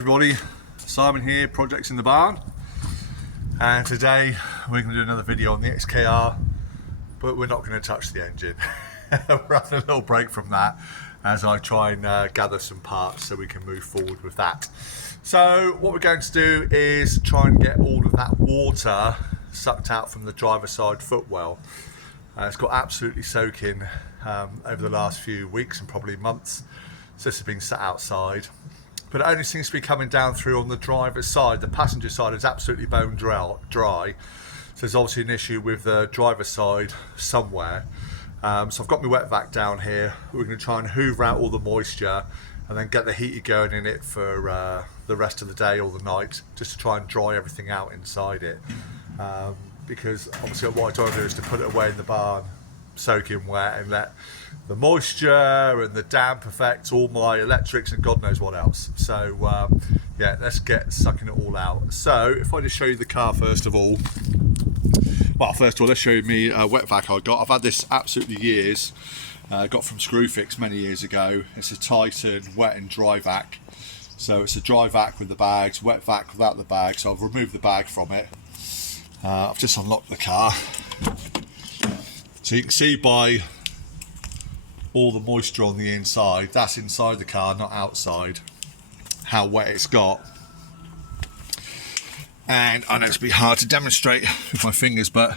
Everybody, Simon here, Projects in the Barn, and today we're going to do another video on the XKR, but we're not going to touch the engine. We're having a little break from that as I try and gather some parts so we can move forward with that. So what we're going to do is try and get all of that water sucked out from the driver's side footwell. It's got absolutely soaking over the last few weeks and probably months, so this has been sat outside. But it only seems to be coming down through on the driver's side. The passenger side is absolutely bone dry. So there's obviously an issue with the driver's side somewhere. So I've got my wet vac down here. We're going to try and hoover out all the moisture and then get the heater going in it for the rest of the day or the night, just to try and dry everything out inside it. Because obviously what I try to do is to put it away in the barn, soaking wet, and let the moisture and the damp affect all my electrics and God knows what else. So yeah, let's get sucking it all out. So if I just show you the car first of all. Well, first of all, let's show you me wet vac I got. I've had this absolutely years. Got from Screwfix many years ago. It's a Titan wet and dry vac. So it's a dry vac with the bags, wet vac without the bag. So I've removed the bag from it. I've just unlocked the car. So you can see by all the moisture on the inside, that's inside the car, not outside, how wet it's got. And I know it's be hard to demonstrate with my fingers, but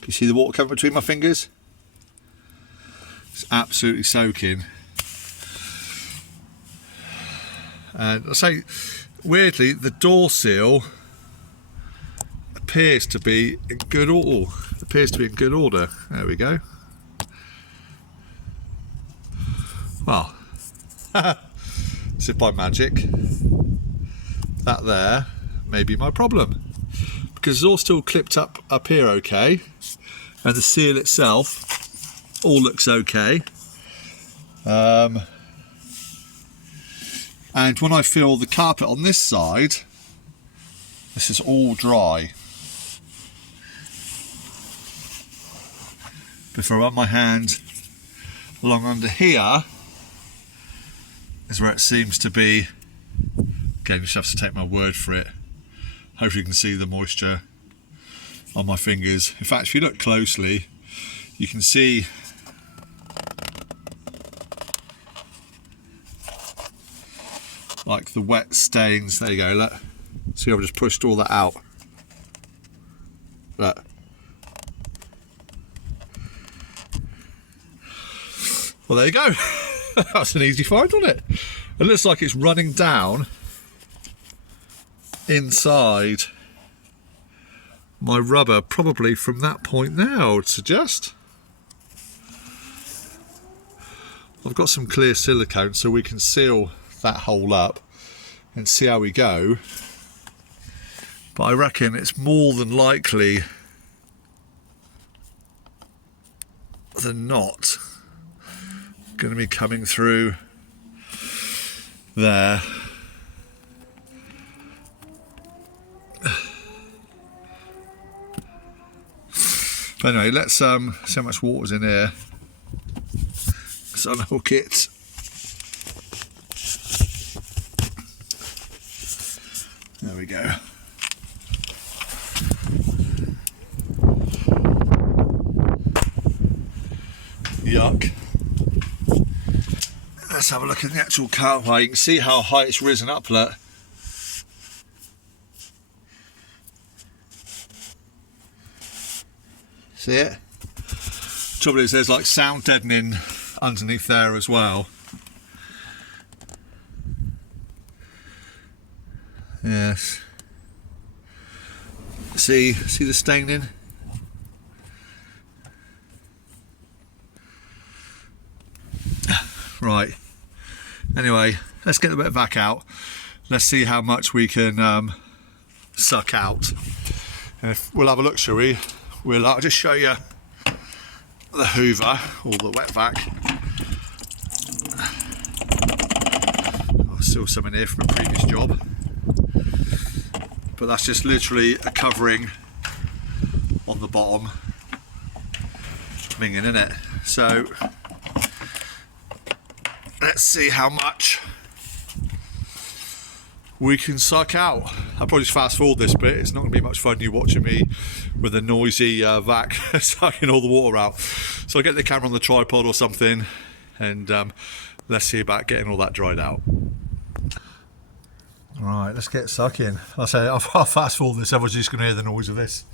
can you see the water coming between my fingers? It's absolutely soaking. And I say, weirdly, the door seal appears to be in good order. There we go. Well, as if by magic, that there may be my problem, because it's all still clipped up here okay, and the seal itself all looks okay. And when I feel the carpet on this side, this is all dry. But if I run my hand along under here, is where it seems to be. Again, you just have to take my word for it. Hopefully you can see the moisture on my fingers. In fact, if you look closely, you can see like the wet stains. There you go, look. See, I've just pushed all that out. Look. Well, there you go. That's an easy find, wasn't it? It looks like it's running down inside my rubber, probably from that point there, I would suggest. I've got some clear silicone so we can seal that hole up and see how we go. But I reckon it's more than likely than not going to be coming through there. But anyway, let's see how much water's in here. Let's unhook it. There we go. Yuck. Let's have a look at the actual car. Well, you can see how high it's risen up, look. See it? Trouble is, there's like sound deadening underneath there as well. Yes. See the staining? Right. Anyway, let's get the wet vac out. Let's see how much we can suck out. And if we'll have a look, shall we? I'll just show you the hoover or the wet vac. Oh, still some in here from a previous job. But that's just literally a covering on the bottom, minging in it. So let's see how much we can suck out. I'll probably just fast forward this bit. It's not going to be much fun you watching me with a noisy vac sucking all the water out. So I'll get the camera on the tripod or something, and let's see about getting all that dried out. Right, let's get sucking. I'll fast forward this, otherwise you're just going to hear the noise of this.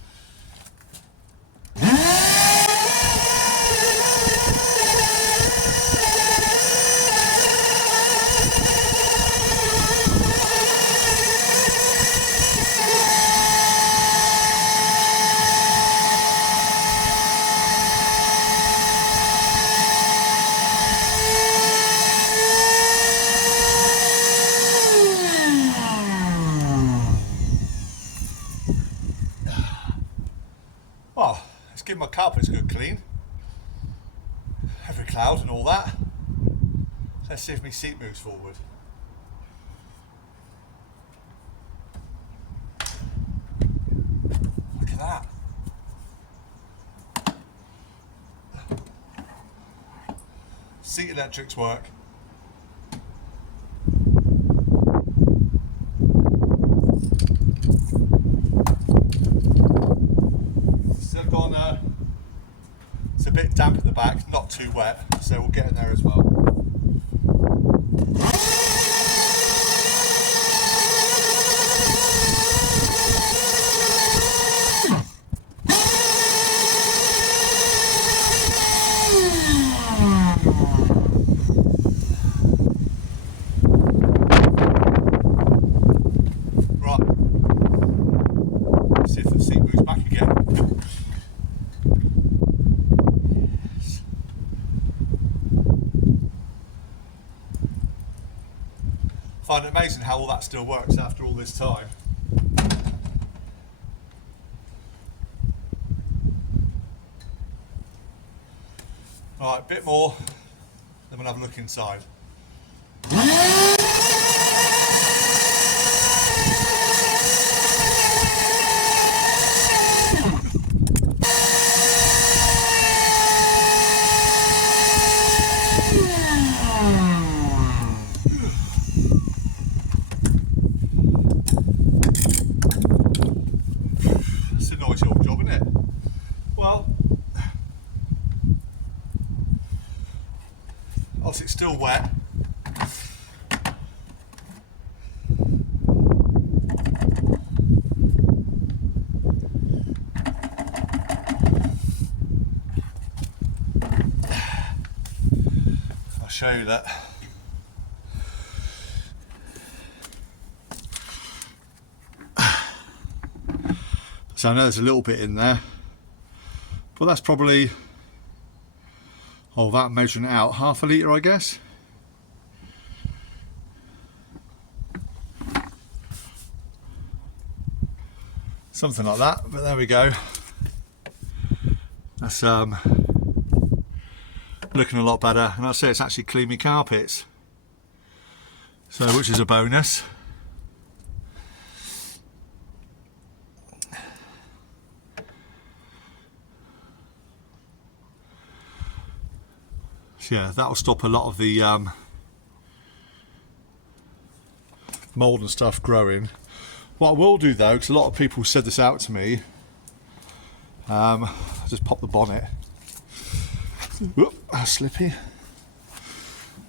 Well, let's give my carpets a good clean. Every cloud and all that. Let's see if my seat moves forward. Look at that. Seat electrics work. It's a bit damp at the back, not too wet, so we'll get in there as well. Right, see if the seat moves back again. I find it amazing how all that still works after all this time. Right, a bit more, then we'll have a look inside. Whilst it's still wet, I'll show you that. So I know there's a little bit in there, but that's probably, without measuring it out, half a litre, I guess. Something like that, but there we go. That's looking a lot better, and I'll say it's actually cleaned my carpets, so which is a bonus. Yeah, that'll stop a lot of the mould and stuff growing. What I will do though, because a lot of people said this out to me, I'll just pop the bonnet. Whoop, slippy.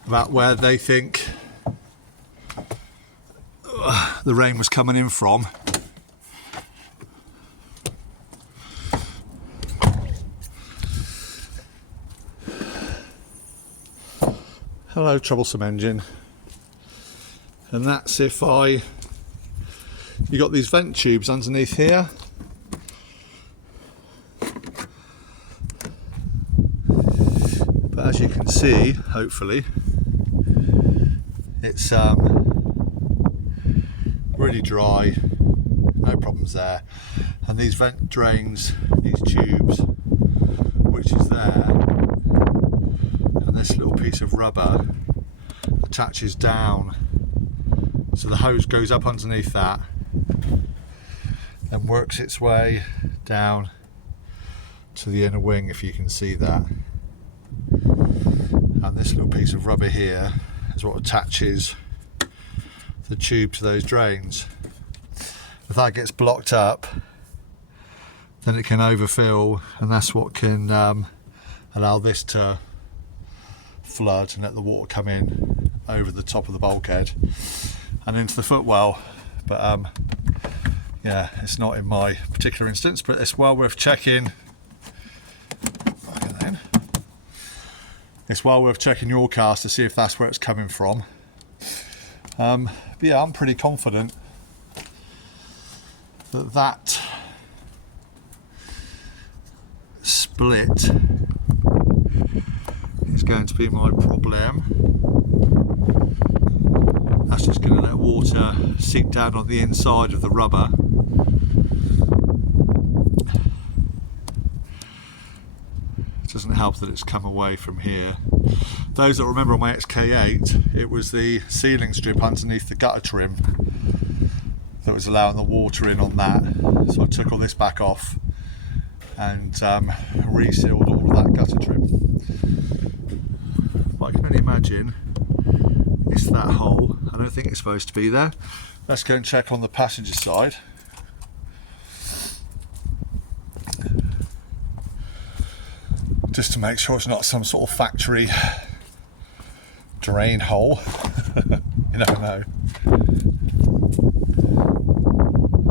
About where they think the rain was coming in from. Hello, troublesome engine. And that's if you got these vent tubes underneath here. But as you can see, hopefully, it's really dry, no problems there. And these vent drains, these tubes, which is there, and this little piece of rubber attaches down, so the hose goes up underneath that and works its way down to the inner wing, if you can see that. And this little piece of rubber here is what attaches the tube to those drains. If that gets blocked up, then it can overfill, and that's what can allow this to flood and let the water come in over the top of the bulkhead and into the footwell. But yeah, it's not in my particular instance, but it's well worth checking. It's well worth checking your cast to see if that's where it's coming from. But yeah, I'm pretty confident that that split is going to be my problem. That's just going to let water seep down on the inside of the rubber. It doesn't help that it's come away from here. Those that remember on my XK8, it was the sealing strip underneath the gutter trim that was allowing the water in on that. So I took all this back off and resealed all of that gutter trim. But I can only imagine it's that hole. I don't think it's supposed to be there. Let's go and check on the passenger side. Just to make sure it's not some sort of factory drain hole. You never know.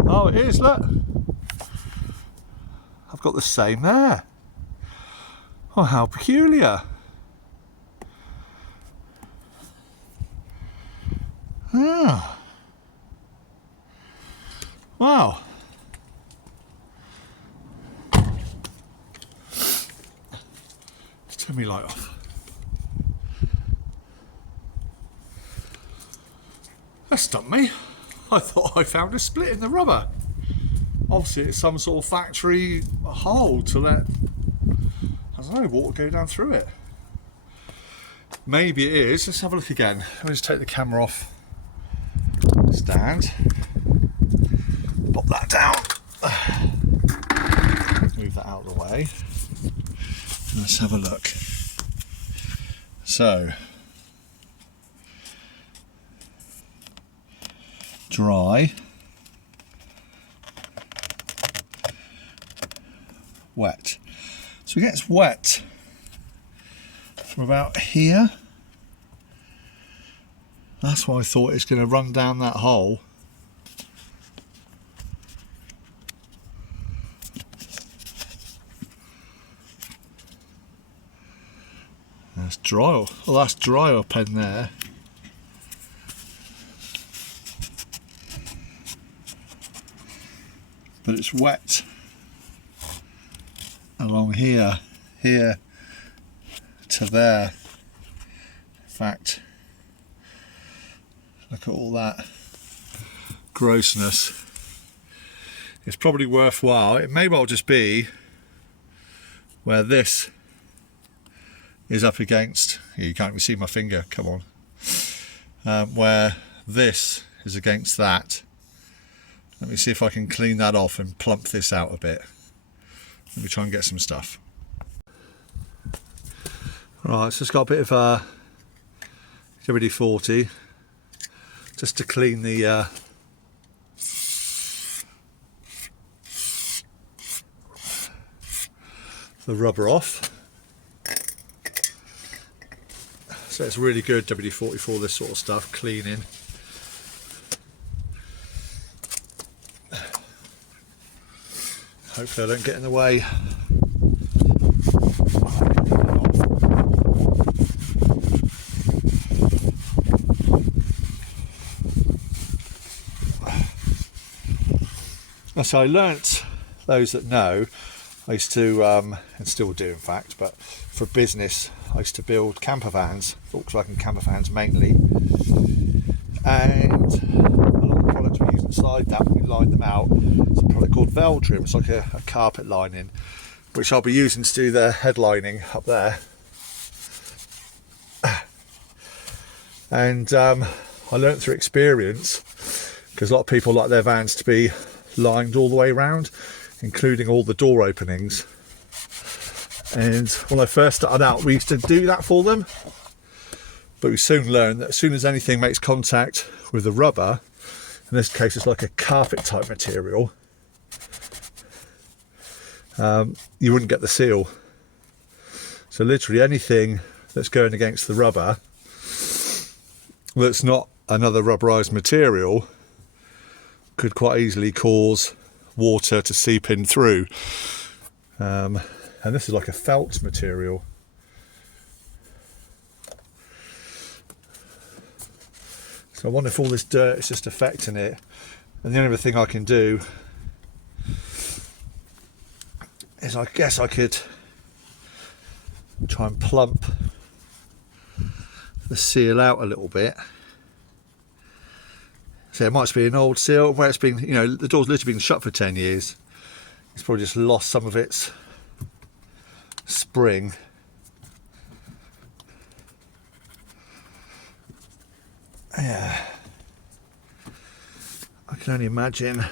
Oh, it is, look. I've got the same there. Oh, how peculiar. Ah. Wow. Let's turn my light off. That stumped me. I thought I found a split in the rubber. Obviously it's some sort of factory hole to let, I don't know, water go down through it. Maybe it is. Let's have a look again. Let me just take the camera off the stand. Pop that down. Move that out of the way. Let's have a look. So, dry, wet. So it gets wet from about here. That's why I thought it's going to run down that hole. That's dry. Well, that's dry up in there. But it's wet along here to there. In fact, look at all that grossness. It's probably worthwhile. It may well just be where this is up against, you can't even see my finger, come on, where this is against that. Let me see if I can clean that off and plump this out a bit. Let me try and get some stuff. Right, so it's got a bit of WD-40 just to clean the rubber off. So it's really good WD-40 for this sort of stuff, cleaning. Hopefully I don't get in the way. So I learnt, those that know, I used to, and still do in fact, but for business I used to build camper vans, Volkswagen camper vans mainly, and a lot of the products we use inside that, when we line them out, it's a product called Welding. It's like a carpet lining, which I'll be using to do the headlining up there. And I learnt through experience, because a lot of people like their vans to be lined all the way around, including all the door openings. And when I first started out, we used to do that for them, But we soon learned that as soon as anything makes contact with the rubber, in this case it's like a carpet type material, you wouldn't get the seal. So literally anything that's going against the rubber that's not another rubberized material could quite easily cause water to seep in through. And this is like a felt material. So I wonder if all this dirt is just affecting it. And the only other thing I can do is, I guess I could try and plump the seal out a little bit. So it might be an old seal where it's been, you know, the door's literally been shut for 10 years. It's probably just lost some of its spring. Yeah, I can only imagine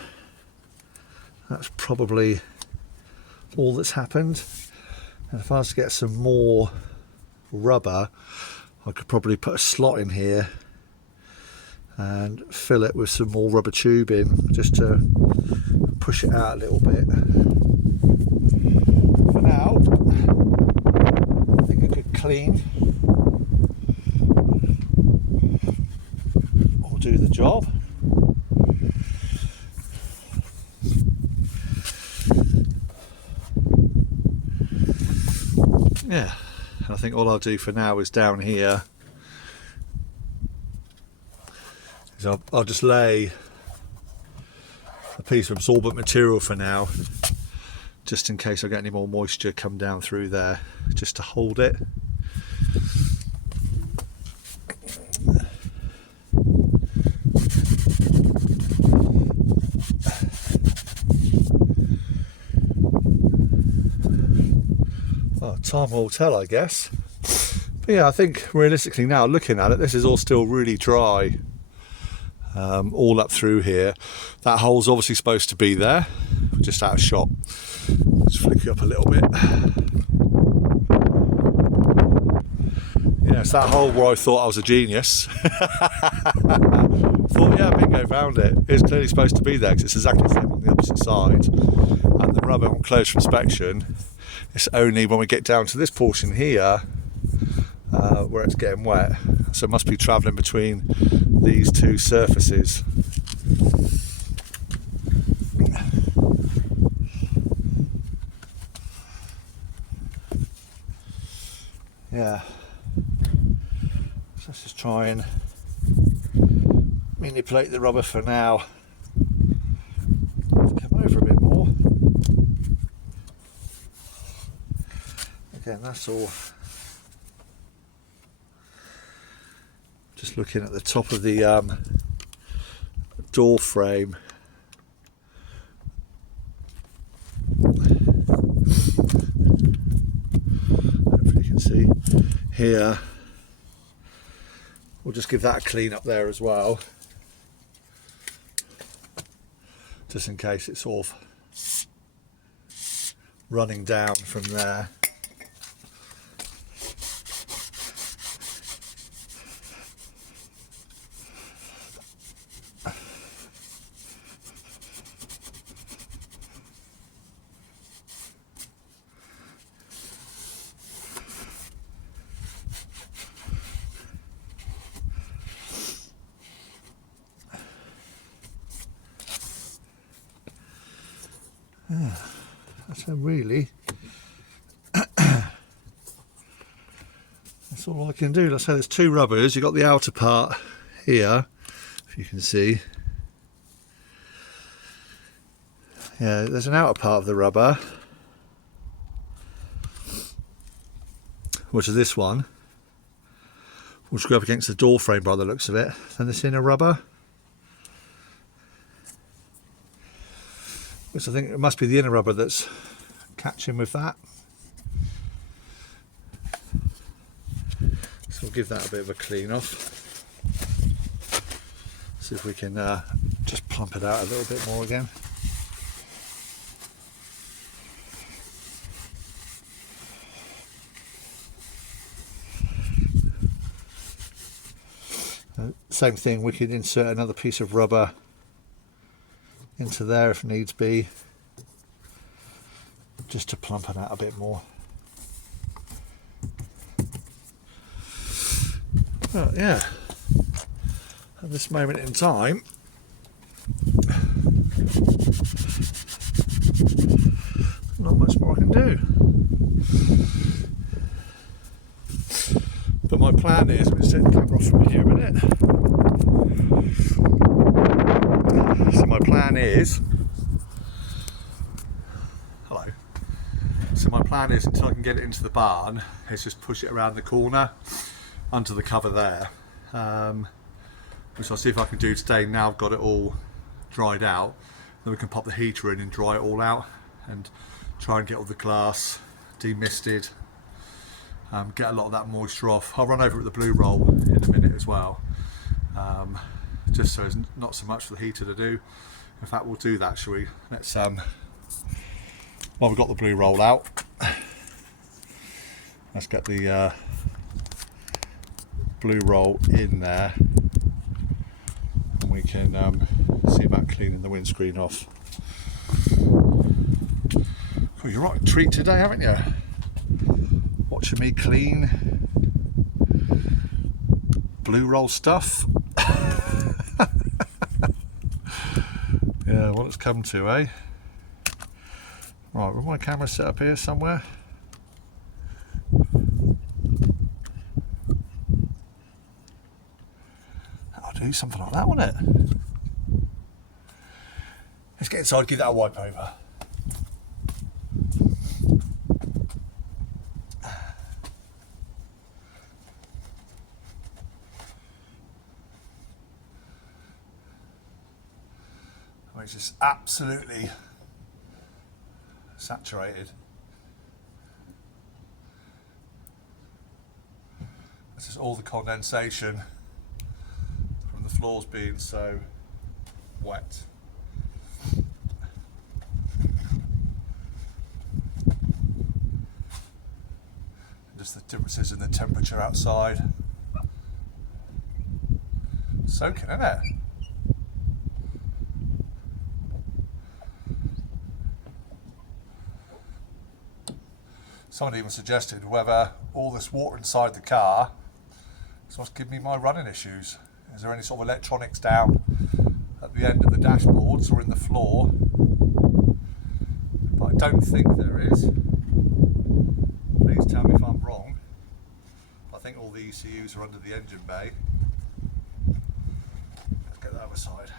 that's probably all that's happened. And if I was to get some more rubber, I could probably put a slot in here and fill it with some more rubber tubing just to push it out a little bit. For now, I think a good clean will do the job. Yeah, and I think all I'll do for now is down here is I'll just lay a piece of absorbent material for now, just in case I get any more moisture come down through there, just to hold it. Time will tell, I guess. But yeah, I think realistically now, looking at it, this is all still really dry, all up through here. That hole's obviously supposed to be there, just out of shot. Just flick it up a little bit. Yeah, it's that hole where I thought I was a genius. Thought, yeah, bingo, found it. It's clearly supposed to be there because it's exactly the same on the opposite side. And the rubber on close for inspection, it's only when we get down to this portion here where it's getting wet. So it must be travelling between these two surfaces. Yeah. So let's just try and manipulate the rubber for now. Come over a bit more. Again, that's all. Just looking at the top of the door frame. Hopefully you can see here. We'll just give that a clean up there as well, just in case it's sort of running down from there. So really, that's all I can do. Let's say there's two rubbers. You've got the outer part here, if you can see. Yeah, there's an outer part of the rubber, which is this one, which will go up against the door frame by the looks of it. Then this inner rubber, which I think it must be the inner rubber that's catching with that. So we'll give that a bit of a clean off. See if we can just plump it out a little bit more again. Same thing, we can insert another piece of rubber into there if needs be, just to plump it out a bit more. But yeah, at this moment in time, not much more I can do. But my plan is, let me set the camera off from here a minute. So my plan is, hello. So my plan is, until I can get it into the barn, is just push it around the corner under the cover there, which I'll see if I can do today. Now I've got it all dried out, then we can pop the heater in and dry it all out and try and get all the glass demisted, get a lot of that moisture off. I'll run over it with the blue roll in a minute as well, just so it's not so much for the heater to do. In fact, we'll do that, shall we? Let's while we've got the blue roll out, let's get the blue roll in there, and we can see about cleaning the windscreen off. Oh, you're right, treat today, haven't you? Watching me clean blue roll stuff. Yeah, what it's come to, eh? Right, with my camera set up here somewhere. That'll do something like that, won't it? Let's get inside, give that a wipe over. It's just absolutely saturated. This is all the condensation from the floors being so wet. Just the differences in the temperature outside. Soaking, isn't it? Someone even suggested whether all this water inside the car is what's giving me my running issues. Is there any sort of electronics down at the end of the dashboards or in the floor? But I don't think there is. Please tell me if I'm wrong. I think all the ECUs are under the engine bay. Let's get the other side.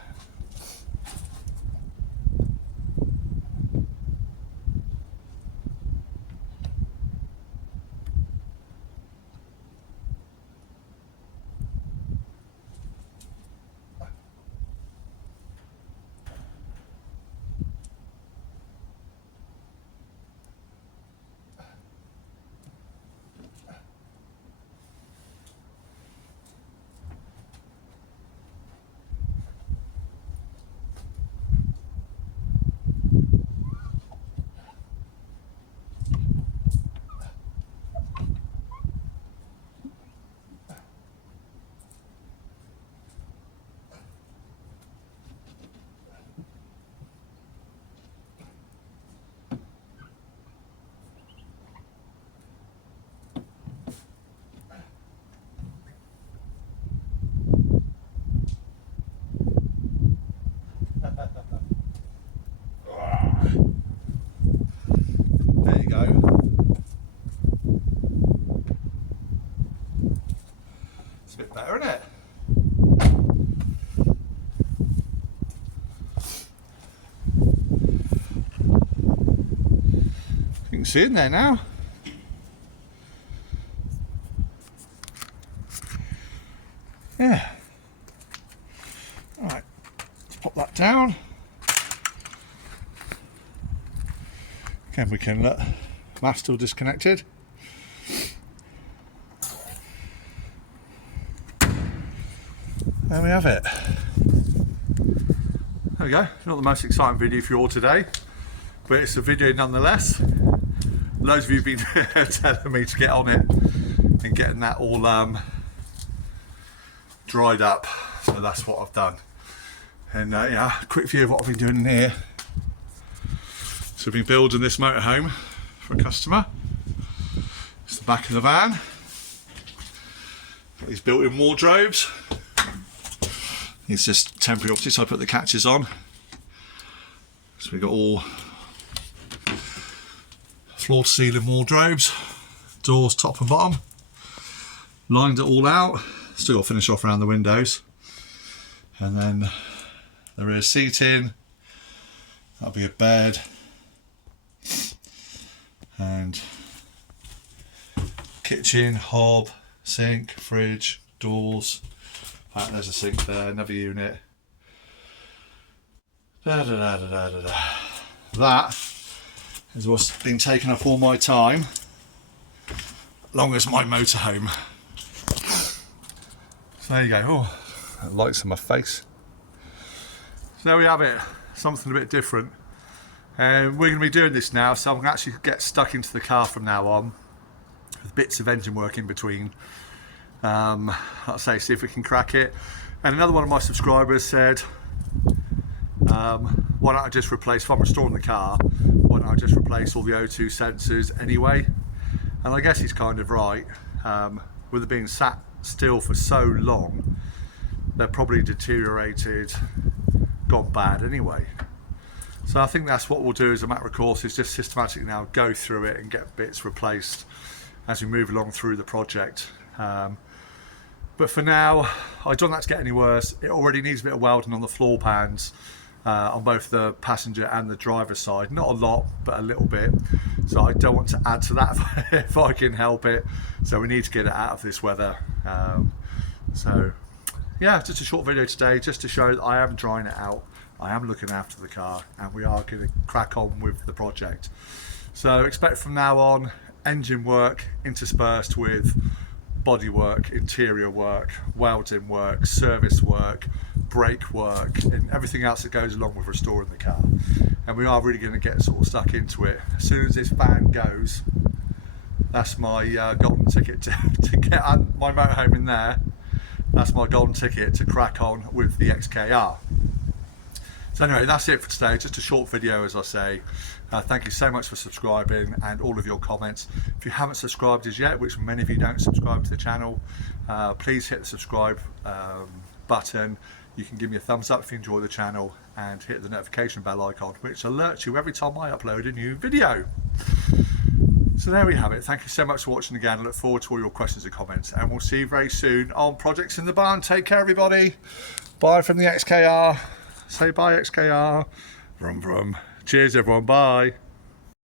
Better, isn't it? You can see in there now. Yeah. Alright, let's pop that down. Again, we can look. Mass still disconnected. There we have it. There we go. Not the most exciting video for you all today, but it's a video nonetheless. Loads of you have been telling me to get on it and getting that all dried up, so that's what I've done. And yeah, quick view of what I've been doing in here. So we've been building this motorhome for a customer. It's the back of the van. Got these built-in wardrobes. It's just temporary, obviously, so I put the catches on. So we've got all floor to ceiling wardrobes, doors top and bottom. Lined it all out. Still got to finish off around the windows. And then there is seating. That'll be a bed. And kitchen, hob, sink, fridge, doors. Right, there's a sink there, another unit. That is what's been taking up all my time, long as my motorhome. So there you go. Oh, that light's on my face. So there we have it, something a bit different. And we're going to be doing this now, so I'm going to actually get stuck into the car from now on, with bits of engine work in between. I'll say, see if we can crack it. And another one of my subscribers said, why don't I just replace, if I'm restoring the car, why don't I just replace all the O2 sensors anyway? And I guess he's kind of right. With it being sat still for so long, they're probably deteriorated, gone bad anyway. So I think that's what we'll do as a matter of course, is just systematically now go through it and get bits replaced as we move along through the project. But for now, I don't want that to get any worse. It already needs a bit of welding on the floor pans on both the passenger and the driver side. Not a lot, but a little bit. So I don't want to add to that if I can help it. So we need to get it out of this weather. So yeah, just a short video today, just to show that I am drying it out. I am looking after the car, and we are going to crack on with the project. So expect from now on engine work interspersed with body work, interior work, welding work, service work, brake work, and everything else that goes along with restoring the car. And we are really going to get sort of stuck into it. As soon as this van goes, that's my golden ticket to get my motorhome in there. That's my golden ticket to crack on with the XKR. So anyway, that's it for today. Just a short video, as I say. Thank you so much for subscribing and all of your comments. If you haven't subscribed as yet, which many of you don't subscribe to the channel, please hit the subscribe button. You can give me a thumbs up if you enjoy the channel, and hit the notification bell icon, which alerts you every time I upload a new video. So there we have it. Thank you so much for watching again. I look forward to all your questions and comments, and we'll see you very soon on Projects in the Barn. Take care, everybody. Bye from the XKR. Say bye, XKR. Vroom vroom. Cheers, everyone. Bye.